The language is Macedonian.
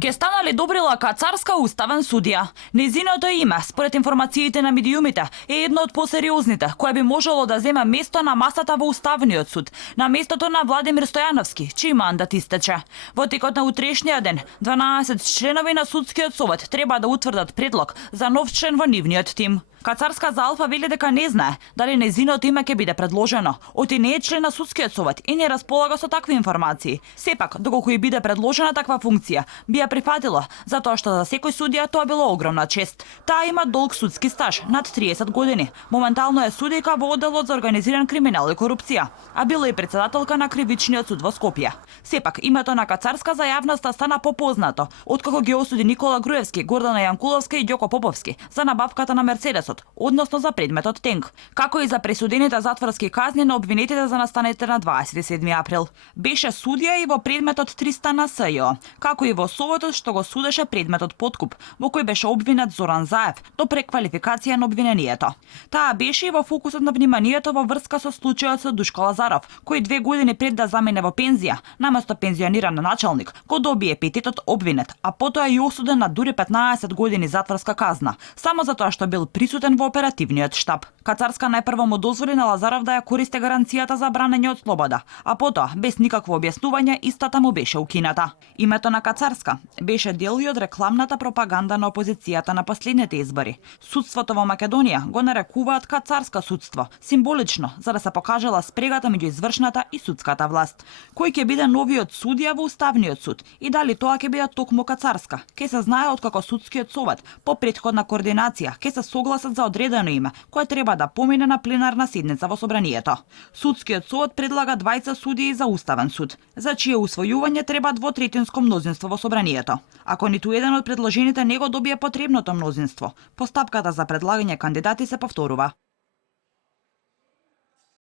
Ке станале Добрила Кацарска уставен судија. Незиното име, според информациите на медиумите, е едно од посериозните, кое би можело да зема место на масата во Уставниот суд, на местото на Владимир Стојановски, чиј мандат истече. Во текот на утрешниот ден, 12 членови на судскиот совет треба да утврдат предлог за нов член во нивниот тим. Кацарска за Алфа вели дека не знае дали незиното име ќе биде предложено, оти не е член на судскиот совет и не располага со такви информации. Сепак, доколку и биде предложена таква функција, би ја прифатила, затоа што за секој судија тоа било огромна чест. Таа има долг судски стаж, над 30 години. Моментално е судика во одделот за организиран криминал и корупција, а била и председателка на кривичниот суд во Скопје. Сепак, името на Кацарска за јавноста стана попознато, откако ги осуди Никола Груевски, Гордана Јанкуловска и Ѓоко Поповски за набавката на Мерцедесот, односно за предметот тенк, како и за пресудените затворски казни на обвинетите за настаните на 27 април. Беше судија и во предметот 300 на СЈО, како и во совотот што го судеше предметот подкуп, во кој беше обвинет Зоран Заев до преквалификација на обвинението. Таа беше и во фокусот на вниманието во врска со случајот со Душко Лазаров, кој 2 години пред да замине во пензија, наместо пензиониран началник, го добие епитетот обвинет, а потоа и осуден на дури 15 години затворска казна, само затоа што бил присутен во оперативниот штаб. Кацарска најпрво му дозволи на Лазаров да ја користи гаранцијата за бранење од слобода, а потоа, без никакво објаснување, истата му беше укината. Името на Кацарска беше дел и од рекламната пропаганда на опозицијата на последните избори. Судството во Македонија го нарекуваат Кацарска судство, символично, за да се покажала спрегата меѓу извршната и судската власт. Кој ќе биде новиот судија во Уставниот суд и дали тоа ќе биде токму Кацарска, ке се знае откако судскиот совет по претходна координација ке се согласат за одредено име, кое треба да помине на пленарна седница во собранието. Судскиот совет предлага 20 судии за Уставен суд, за чие усвојување треба двотретинско мнозинство во собранието. Ако ниту еден од предложените не го добие потребното мнозинство, постапката за предлагање кандидати се повторува.